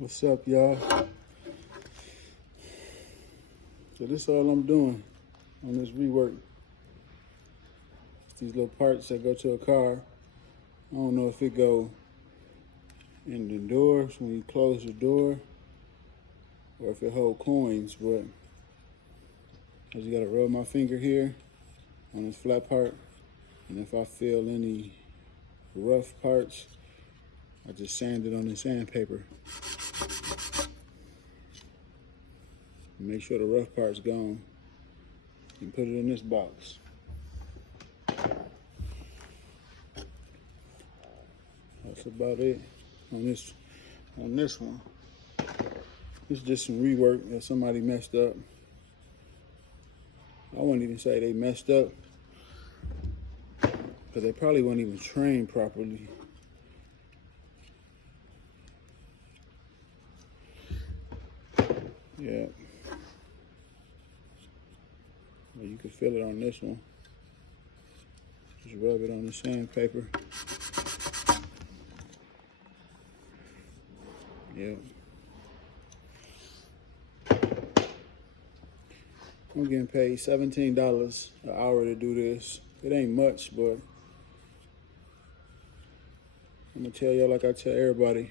What's up, y'all? So this is all I'm doing on this rework. It's these little parts that go to a car. I don't know if it go in the doors when you close the door or if it hold coins, but I just gotta rub my finger here on this flat part, and if I feel any rough parts, I just sand it on the sandpaper. Make sure the rough part's gone and put it in this box. That's about it on this one. It's just some rework that somebody messed up. I wouldn't even say they messed up, because they probably weren't even trained properly. Yeah. Well, you can feel it on this one. Just rub it on the sandpaper. Yeah. I'm getting paid $17 an hour to do this. It ain't much, but I'm gonna tell y'all like I tell everybody,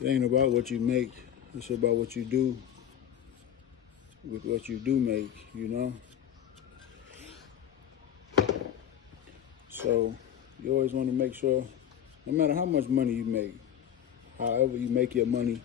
it ain't about what you make, it's about what you do with what you do make, you know? So you always want to make sure, no matter how much money you make, however you make your money,